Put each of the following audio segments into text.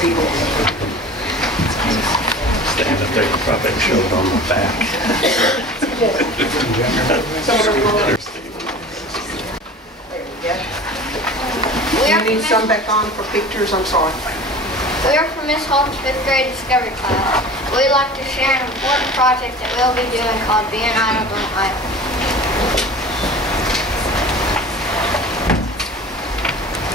Stand up there, you probably show it on the back. You need some back on for pictures, I'm sorry. We are from Miss Holt's 5th grade discovery class. We'd like to share an important project that we'll be doing called Being Idle on Idle.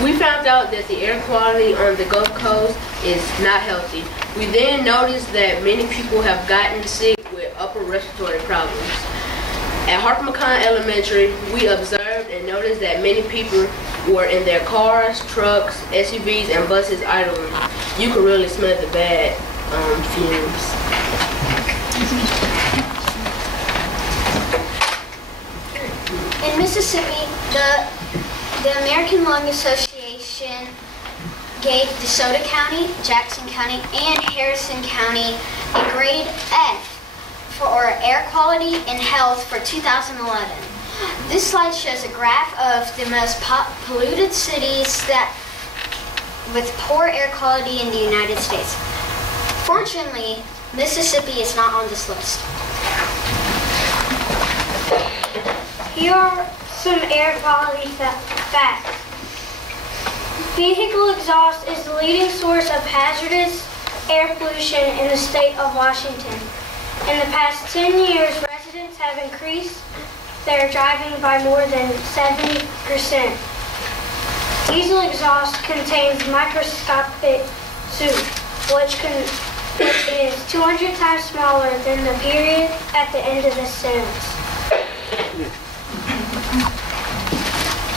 We found out that the air quality on the Gulf Coast is not healthy. We then noticed that many people have gotten sick with upper respiratory problems. At Harper McCon Elementary, we observed and noticed that many people were in their cars, trucks, SUVs, and buses idling. You could really smell the bad fumes. In Mississippi, the American Lung Association gave DeSoto County, Jackson County, and Harrison County a grade F for air quality and health for 2011. This slide shows a graph of the most polluted cities with poor air quality in the United States. Fortunately, Mississippi is not on this list. Here are some air quality facts. Vehicle exhaust is the leading source of hazardous air pollution in the state of Washington. In the past 10 years, residents have increased their driving by more than 70%. Diesel exhaust contains microscopic soot, which is 200 times smaller than the period at the end of this sentence.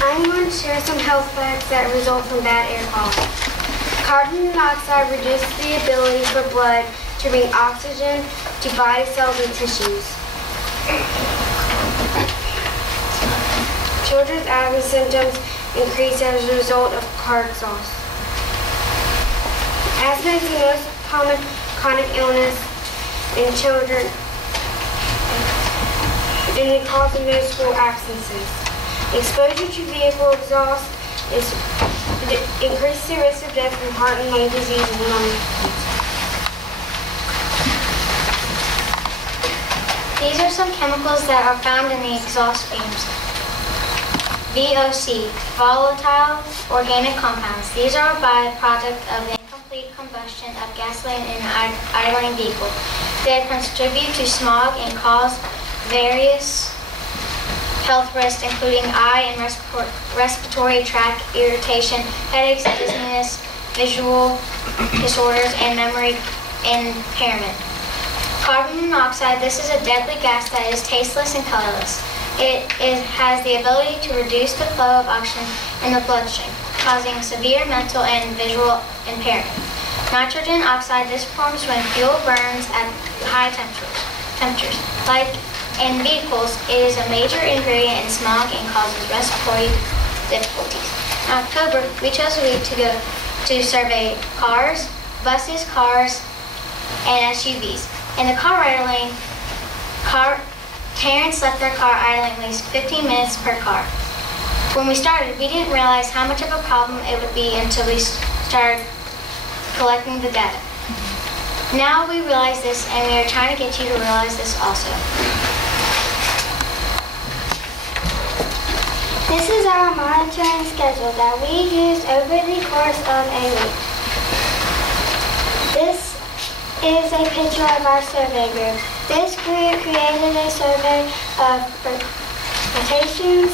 I'm going to share some health facts that result from bad air quality. Carbon monoxide reduces the ability for blood to bring oxygen to body cells and tissues. Children's asthma symptoms increase as a result of car exhaust. Asthma is the most common chronic illness in children, and it causes most school absences. Exposure to vehicle exhaust increases the risk of death from heart and lung disease and lung disease. These are some chemicals that are found in the exhaust fumes. VOC, volatile organic compounds. These are a byproduct of the incomplete combustion of gasoline in idling vehicles. They contribute to smog and cause various health risks, including eye and respiratory tract irritation, headaches, dizziness, visual disorders, and memory impairment. Carbon monoxide, this is a deadly gas that is tasteless and colorless. It has the ability to reduce the flow of oxygen in the bloodstream, causing severe mental and visual impairment. Nitrogen oxide, this forms when fuel burns at high temperatures. Like in vehicles, it is a major ingredient in smog and causes respiratory difficulties. In October, we chose a week to go to survey cars, buses, cars, and SUVs. In the car idling, parents left their car idling at least 15 minutes per car. When we started, we didn't realize how much of a problem it would be until we started collecting the data. Now we realize this, and we are trying to get you to realize this also. This is our monitoring schedule that we used over the course of a week. This is a picture of our survey group. This group created a survey of presentations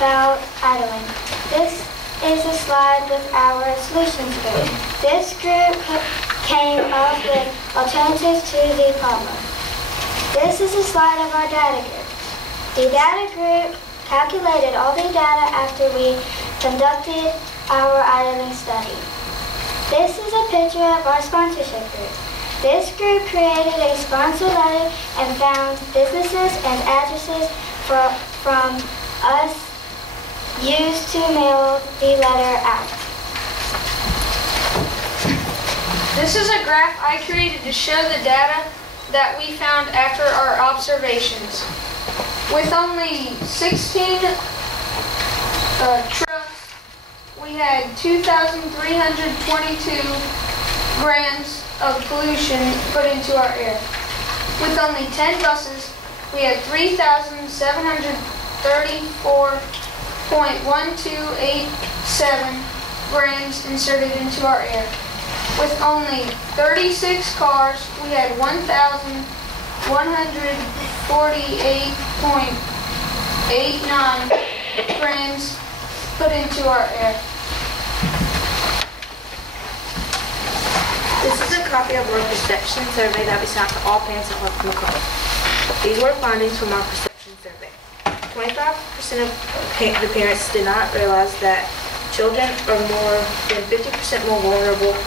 about idling. This is a slide with our solutions group. This group came up with alternatives to the problem. This is a slide of our data group. The data group calculated all the data after we conducted our idling study. This is a picture of our sponsorship group. This group created a sponsor letter and found businesses and addresses from us used to mail the letter out. This is a graph I created to show the data that we found after our observations. With only 16 trucks, we had 2,322 grams of pollution put into our air. With only 10 buses, we had 3,734.1287 grams inserted into our air. With only 36 cars, we had 1,148.89 grams put into our air. This is a copy of our perception survey that we sent to all parents at North McCall. These were findings from our perception survey. 25% of the parents did not realize that children are more than 50% more vulnerable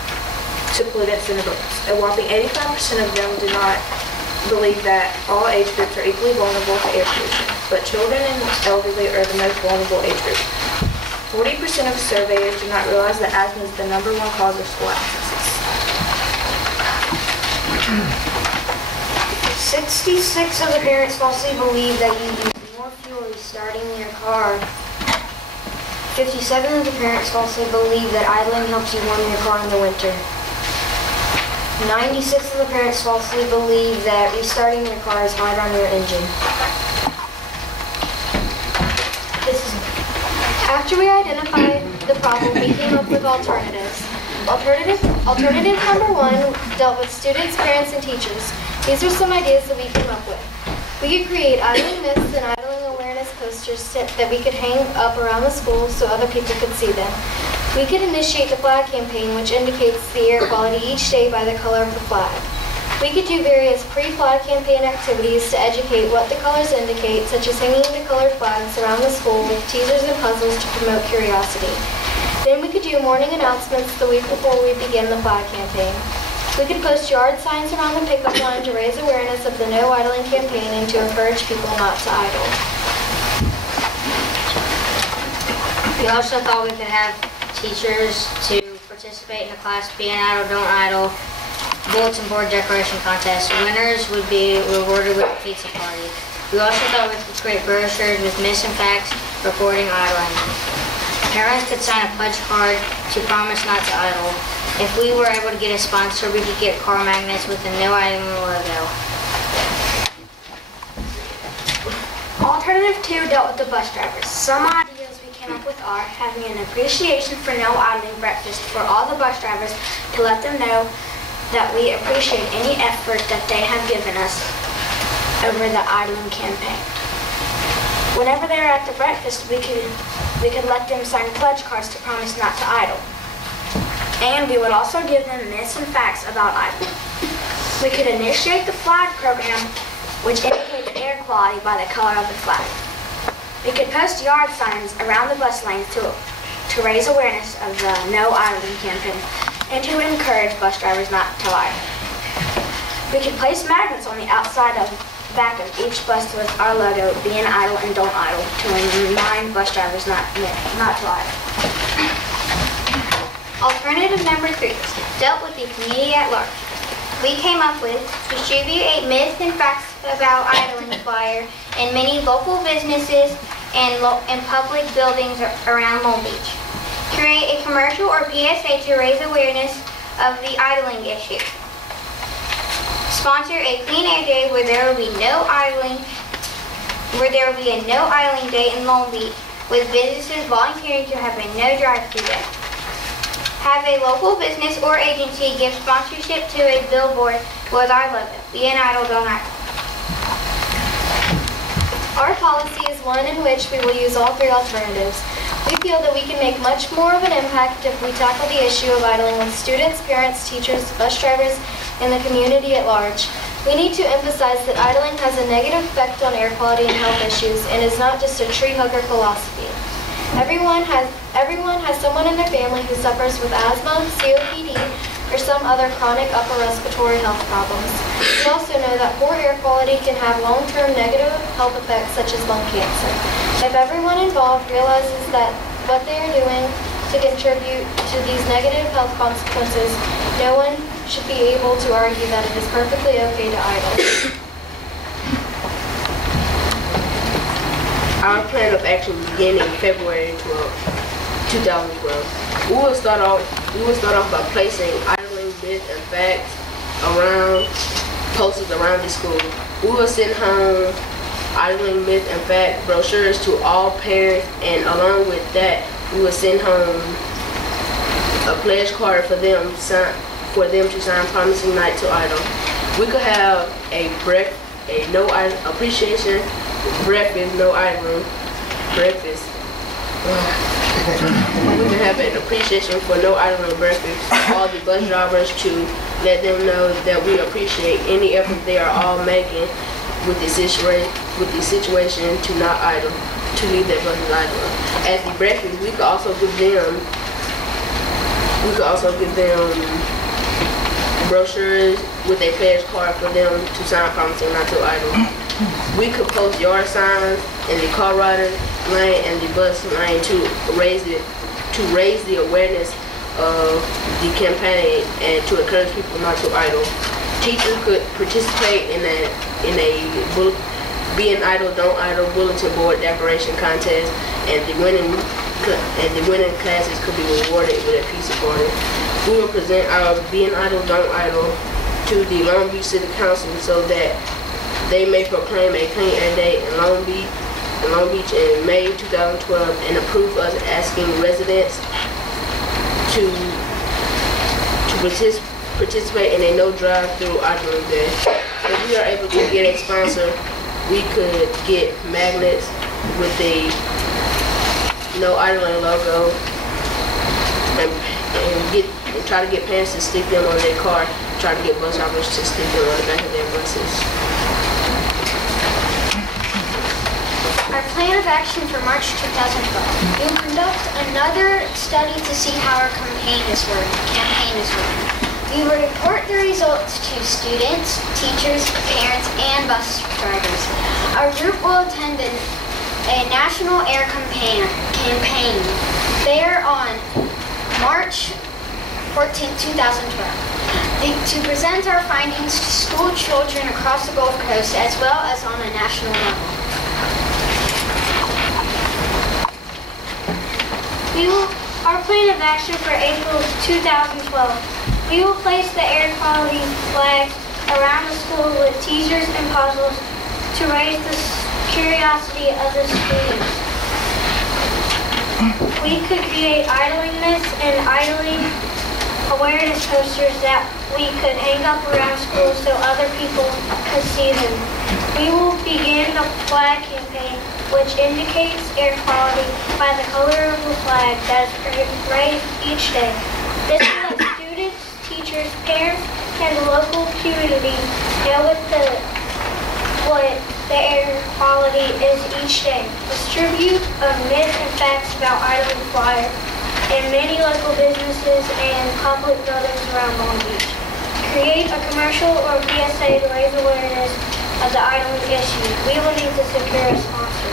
to pollutants than adults. A whopping 85% of them do not believe that all age groups are equally vulnerable to air pollution, but children and elderly are the most vulnerable age group. 40% of surveyors do not realize that asthma is the #1 cause of school absences. 66 of the parents falsely believe that you use more fuel starting your car. 57 of the parents falsely believe that idling helps you warm your car in the winter. 96 of the parents falsely believe that restarting your car is hard on your engine. After we identified the problem, we came up with alternatives. Alternative number 1 dealt with students, parents, and teachers. These are some ideas that we came up with. We could create idling myths and idling awareness posters that we could hang up around the school so other people could see them. We could initiate the flag campaign, which indicates the air quality each day by the color of the flag. We could do various pre-flag campaign activities to educate what the colors indicate, such as hanging the colored flags around the school with teasers and puzzles to promote curiosity. Then we could do morning announcements the week before we begin the flag campaign. We could post yard signs around the pickup line to raise awareness of the No Idling campaign and to encourage people not to idle. We also thought we could have teachers to participate in the class Being Idle, Don't Idle bulletin board decoration contest. Winners would be rewarded with a pizza party. We also thought we could create brochures with myths and facts regarding idling. Parents could sign a pledge card to promise not to idle. If we were able to get a sponsor, we could get car magnets with the No Idling logo. Alternative 2 dealt with the bus drivers. Some ideas we came up with are having an appreciation for no idling breakfast for all the bus drivers to let them know that we appreciate any effort that they have given us over the idling campaign. Whenever they're at the breakfast, we could let them sign pledge cards to promise not to idle. And we would also give them myths and facts about idling. We could initiate the flag program, which indicates air quality by the color of the flag. We could post yard signs around the bus lanes to raise awareness of the No Idling campaign and to encourage bus drivers not to idle. We could place magnets on the outside of back of each bus with our logo, Being Idle and Don't Idle, to remind bus drivers not to idle. Alternative number 3 dealt with the community at large. We came up with distribute a myths and facts about idling flyer in many local businesses and public buildings around Long Beach. Create a commercial or PSA to raise awareness of the idling issue. Sponsor a clean air day where there will be a no idling day in Long Beach, with businesses volunteering to have a no drive-through day. Have a local business or agency give sponsorship to a billboard with our logo, Being Idle, Don't Idle. Our policy is one in which we will use all 3 alternatives. We feel that we can make much more of an impact if we tackle the issue of idling with students, parents, teachers, bus drivers, and the community at large. We need to emphasize that idling has a negative effect on air quality and health issues and is not just a tree hugger philosophy. Everyone has someone in their family who suffers with asthma, COPD, or some other chronic upper respiratory health problems. We also know that poor air quality can have long-term negative health effects such as lung cancer. If everyone involved realizes that what they are doing to contribute to these negative health consequences, no one should be able to argue that it is perfectly okay to idle. Our plan of action beginning February 12, 2012. We will start off by placing idling myth, and facts around, posted around the school. We will send home idling myth and fact brochures to all parents, and along with that, we will send home a pledge card for them to sign promising not to idle. We could have a no appreciation breakfast, no idling breakfast. We can have an appreciation for no idling breakfast. All the bus drivers to let them know that we appreciate any effort they are all making with the situation to not idle, to leave their buses idle. At the breakfast, we could also give them brochures with a pledge card for them to sign promising not to idle. We could post yard signs in the car rider lane and the bus lane to raise the awareness of the campaign and to encourage people not to idle. Teachers could participate in a Be an Idle, Don't Idle bulletin board decoration contest, and the winning classes could be rewarded with a pizza party. We will present our Be an Idle, Don't Idle to the Long Beach City Council so that they may proclaim a clean air day in Long Beach in May 2012 and approve us asking residents to participate in a no drive-through idling day. If we are able to get a sponsor, we could get magnets with the no idling logo and try to get parents to stick them on their car, try to get bus drivers to stick them on the back of their buses. Our plan of action for March 2012. We will conduct another study to see how our campaign is working. We will report the results to students, teachers, parents, and bus drivers. Our group will attend a national air campaign fair on March 14, 2012 to present our findings to school children across the Gulf Coast as well as on a national level. Our plan of action for April 2012. We will place the air quality flags around the school with teasers and puzzles to raise the curiosity of the students. We could create idling myths and idling awareness posters that we could hang up around school so other people could see them. We will begin the flag campaign, which indicates air quality by the color of the flag that is raised each day. This will let students, teachers, parents, and the local community know what the air quality is each day. Distribute a myth and facts about idling flyer in many local businesses and public buildings around Long Beach. Create a commercial or PSA to raise awareness of the idling issue. We will need to secure a sponsor.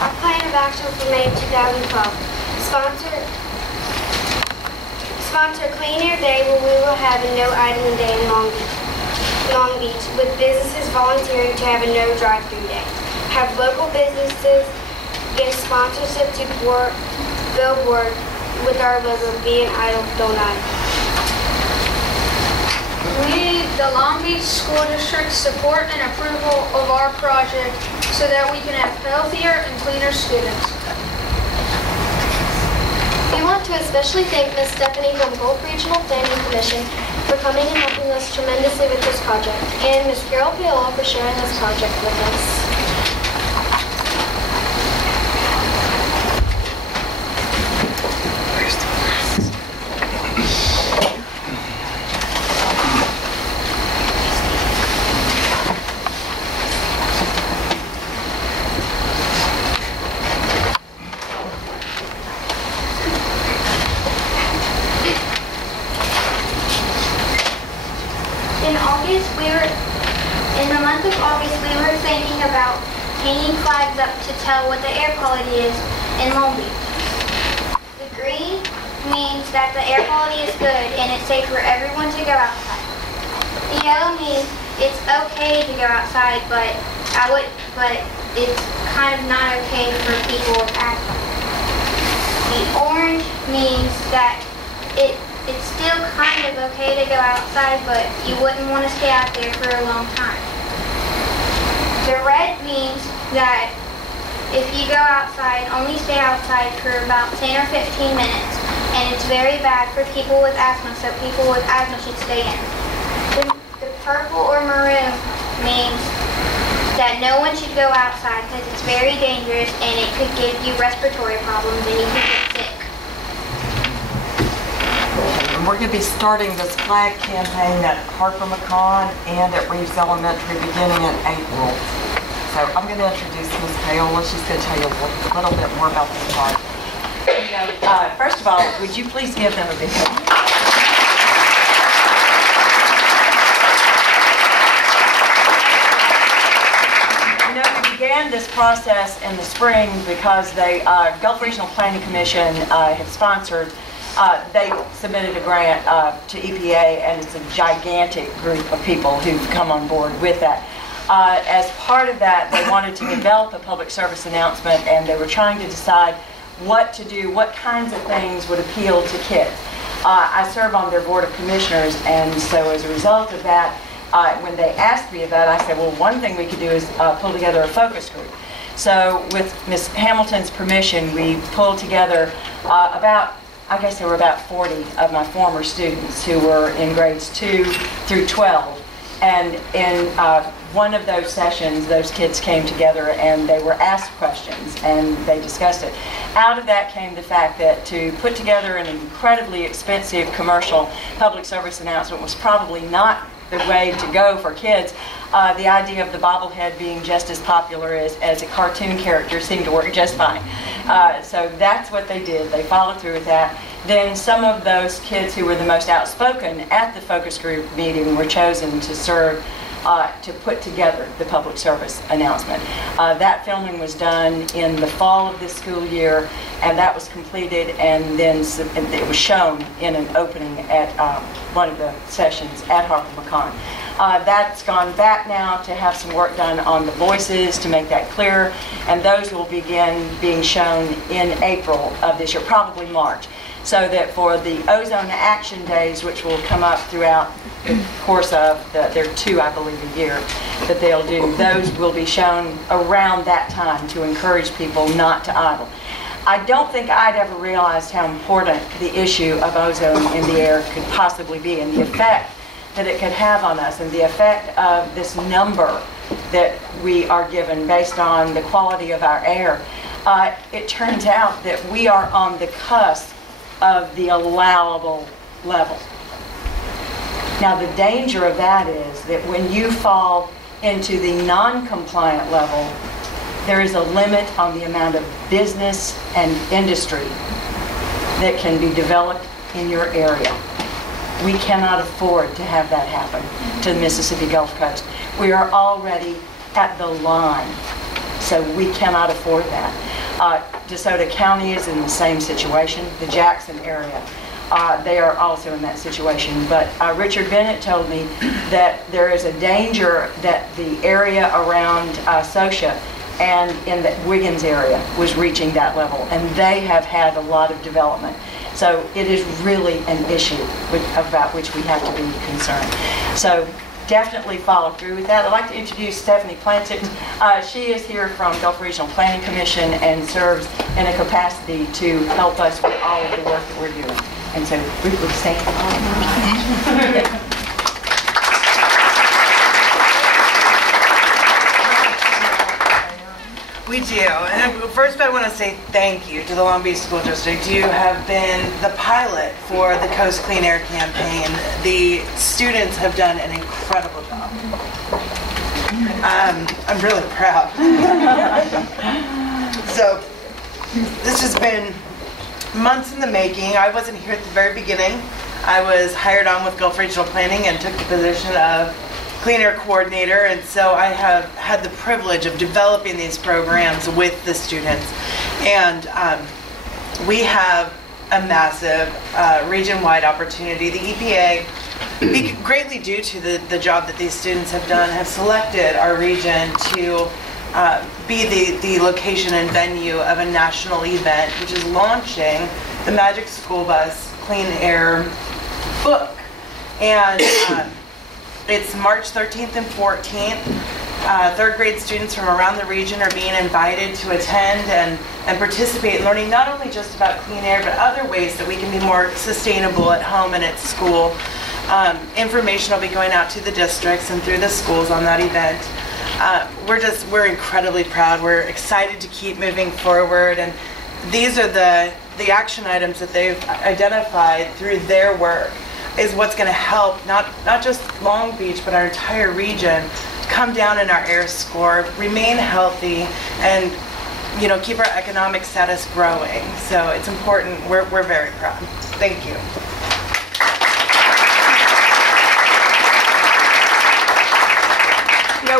Our plan of action for May 2012. Sponsor Clean Air Day, where we will have a no idling day in Long Beach, with businesses volunteering to have a no drive-through day. Have local businesses give sponsorship to billboard with our logo, Be an Idle, Don't Idle. We need the Long Beach School District's support and approval of our project so that we can have healthier and cleaner students. We want to especially thank Ms. Stephanie from Gulf Regional Planning Commission for coming and helping us tremendously with this project, and Ms. Carol Paola for sharing this project with us. In the month of August, we were thinking about hanging flags up to tell what the air quality is in Long Beach. The green means that the air quality is good and it's safe for everyone to go outside. The yellow means it's okay to go outside, but it's kind of not okay for people with asthma. The orange means that it's still kind of okay to go outside, but you wouldn't want to stay out there for a long time. The red means that if you go outside, only stay outside for about 10 or 15 minutes. And it's very bad for people with asthma, so people with asthma should stay in. The purple or maroon means that no one should go outside because it's very dangerous and it could give you respiratory problems and you could get sick. And we're going to be starting this flag campaign at Harper McCon and at Reeves Elementary beginning in April. So I'm going to introduce Ms. Paola. She's going to tell you a little bit more about this project. First of all, would you please give them a big hand? We began this process in the spring because the Gulf Regional Planning Commission had sponsored, they submitted a grant to EPA, and it's a gigantic group of people who've come on board with that. As part of that, they wanted to develop a public service announcement, and they were trying to decide what to do, what kinds of things would appeal to kids. I serve on their board of commissioners, and so as a result of that, when they asked me about it, I said, well, one thing we could do is pull together a focus group. So with Ms. Hamilton's permission, we pulled together I guess there were about 40 of my former students who were in grades 2 through 12. And in one of those sessions, those kids came together and they were asked questions and they discussed it. Out of that came the fact that to put together an incredibly expensive commercial public service announcement was probably not the way to go for kids. The idea of the bobblehead being just as popular as a cartoon character seemed to work just fine. So that's what they did. They followed through with that. Then some of those kids who were the most outspoken at the focus group meeting were chosen to serve, to put together the public service announcement. That filming was done in the fall of this school year, and that was completed, and then it was shown in an opening at one of the sessions at Harper McCon. That's gone back now to have some work done on the voices to make that clearer, and those will begin being shown in April of this year, probably March. So that for the Ozone Action Days, which will come up throughout the course of, there are 2, I believe, a year that they'll do, those will be shown around that time to encourage people not to idle. I don't think I'd ever realized how important the issue of ozone in the air could possibly be, and the effect that it could have on us, and the effect of this number that we are given based on the quality of our air. It turns out that we are on the cusp of the allowable level. Now, the danger of that is that when you fall into the non-compliant level, there is a limit on the amount of business and industry that can be developed in your area. We cannot afford to have that happen to the Mississippi Gulf Coast. We are already at the line, so we cannot afford that. DeSoto County is in the same situation. The Jackson area, they are also in that situation. But Richard Bennett told me that there is a danger that the area around Socia and in the Wiggins area was reaching that level, and they have had a lot of development. So it is really an issue about which we have to be concerned. So definitely follow through with that. I'd like to introduce Stephanie Planchett. She is here from Gulf Regional Planning Commission and serves in a capacity to help us with all of the work that we're doing. And so we would stand. We do. And first I want to say thank you to the Long Beach School District. You have been the pilot for the Coast Clean Air campaign. The students have done an incredible job. I'm really proud. So this has been months in the making. I wasn't here at the very beginning. I was hired on with Gulf Regional Planning and took the position of Clean Air Coordinator, and so I have had the privilege of developing these programs with the students. And we have a massive region-wide opportunity. The EPA, greatly due to the job that these students have done, have selected our region to be the location and venue of a national event, which is launching the Magic School Bus Clean Air book. And it's March 13th and 14th. Third grade students from around the region are being invited to attend and participate in learning not only just about clean air, but other ways that we can be more sustainable at home and at school. Information will be going out to the districts and through the schools on that event. We're incredibly proud. We're excited to keep moving forward, and these are the action items that they've identified through their work is what's going to help not just Long Beach, but our entire region come down in our air score, remain healthy, and keep our economic status growing. So it's important. We're very proud. Thank you.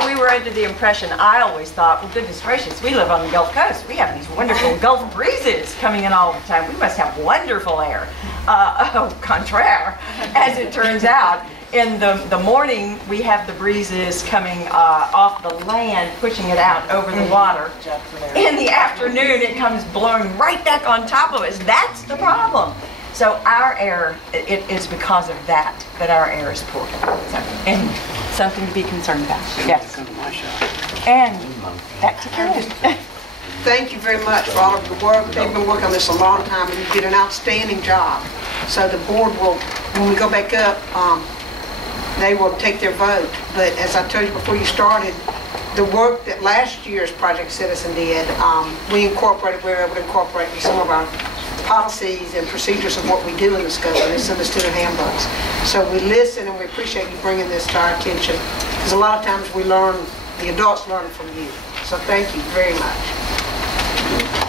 We were under the impression, I always thought, well, goodness gracious, we live on the Gulf Coast. We have these wonderful Gulf breezes coming in all the time. We must have wonderful air. Au contraire, as it turns out. In the morning, we have the breezes coming off the land, pushing it out over the water. In the afternoon, it comes blowing right back on top of us. That's the problem. So our air, it is because of that our air is poor. So, and something to be concerned about. Yes. And back to Karen. Thank you very much for all of the work. They've been working on this a long time, and you did an outstanding job. So the board will, when we go back up, they will take their vote. But as I told you before you started, the work that last year's Project Citizen did, we were able to incorporate some of our policies and procedures of what we do in the school, and it's in the student handbooks. So we listen, and we appreciate you bringing this to our attention, because a lot of times we learn, the adults learn from you. So thank you very much.